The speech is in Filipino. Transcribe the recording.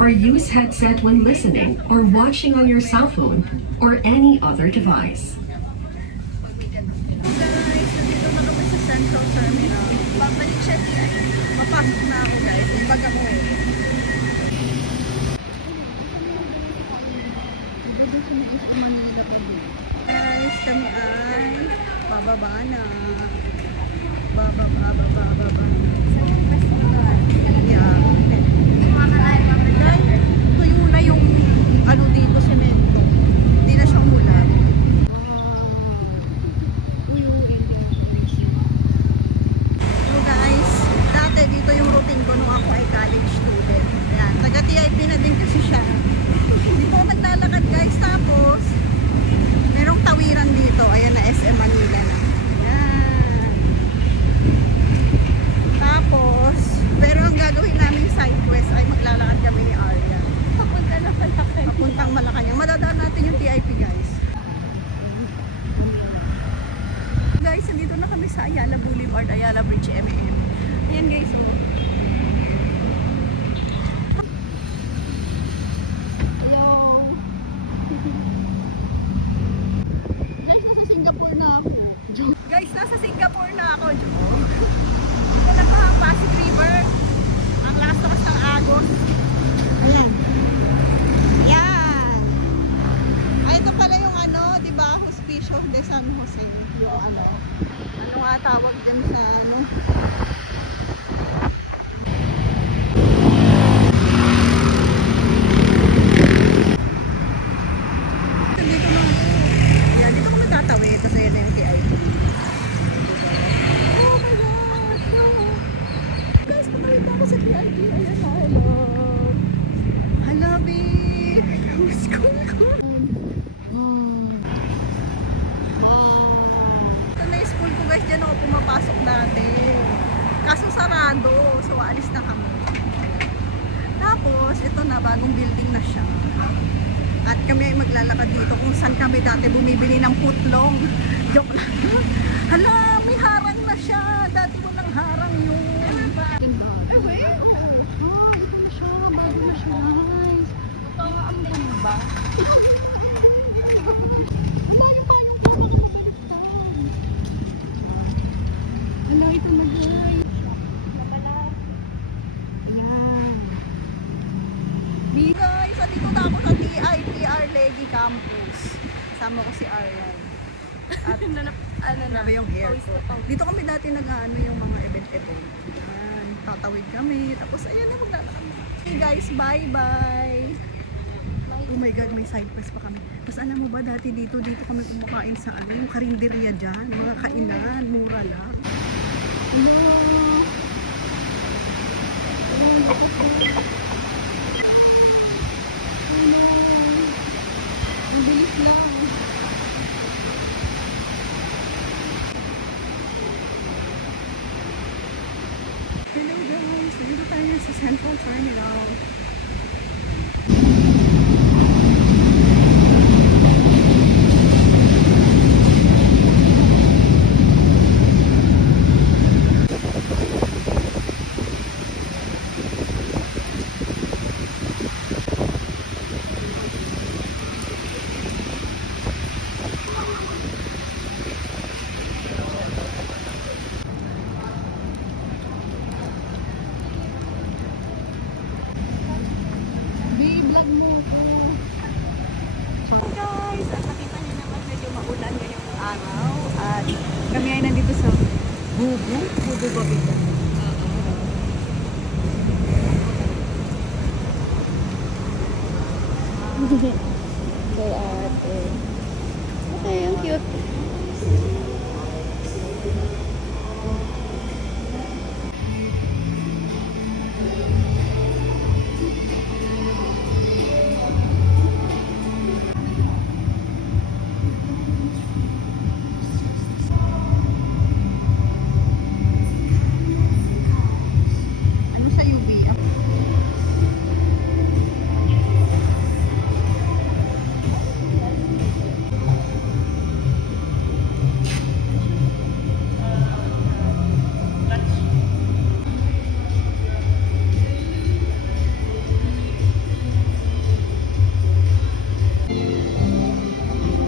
or use headset when listening or watching on your cell phone or any other device. Guys, nandito na kami sa Central Terminal. Babalik siya niya. Papasok na ako guys. Yung bag ako eh. Guys, kami ay bababa na. Bababa. Yeah. Guys, tuyo na yung ano dito, semento. Hindi na siya umulan. So guys, dati dito yung routine ko nung ako ay college student. Ayan, taga TIP na din kasi siya. Dito ako naglalakad guys, tapos merong tawiran dito. Ayan na, SM Manila na. Ayan. Tapos, pero ang gagawin namin southwest ay maglalakad kami ni Arya. Papuntang Malacanang. Madadaan natin yung TIP guys. Guys, nandito na kami sa Ayala Boulevard, Ayala Bridge, MM. Ayan guys, oh. Hello. Guys, nasa Singapore na ako. Guys, nasa Singapore na ako. Ito na pa, Pasig River. Ang lakas ng Agos. Ayan. Yan. Ay, ito pala yung ano, di ba? Hospicio de San Jose. Yung ano nga tawag din sa ano. Dito na ako. Yan, dito kami tatawid. Kasi yun na yung TIP. Oh my gosh. Oh. Guys, patawid na ako sa TIP. Ayan na, hello. Hala, babe. Yung school ko. School ko guys, dyan ako pumapasok dati. Kaso sarado, so alis na kami. Tapos, ito na, bagong building na siya. At kami ay maglalakad dito kung saan kami dati bumibili ng putlong. Joke lang. Hala, may harang na siya. Dati mo nang harang yung... Eh, wait. Dito na siya. Bago na siya. Ito, ang ganda. Ano ito na guys? Yan. Guys, dito na ako sa TIPR Legi Campus. Kasama ko si Aryan. At ano na ba yung hair ko? Dito kami dati nag-ano yung mga event-event. Yan. Tatawid kami. Tapos ayan na, maglalakad. Okay guys, bye-bye. Oh my God, may side quest pa kami. Tapos alam mo ba, dati dito kami kumakain sa ano, yung karinderya dyan. Mga kainan, mura lang. Ang bilis lang. Hello guys, dito tayo sa Central Terminal. Vlog mo ko. Guys, at nakita niyo naman medyo maulan ngayong araw. At kami ay nandito sa Bubu ba bito?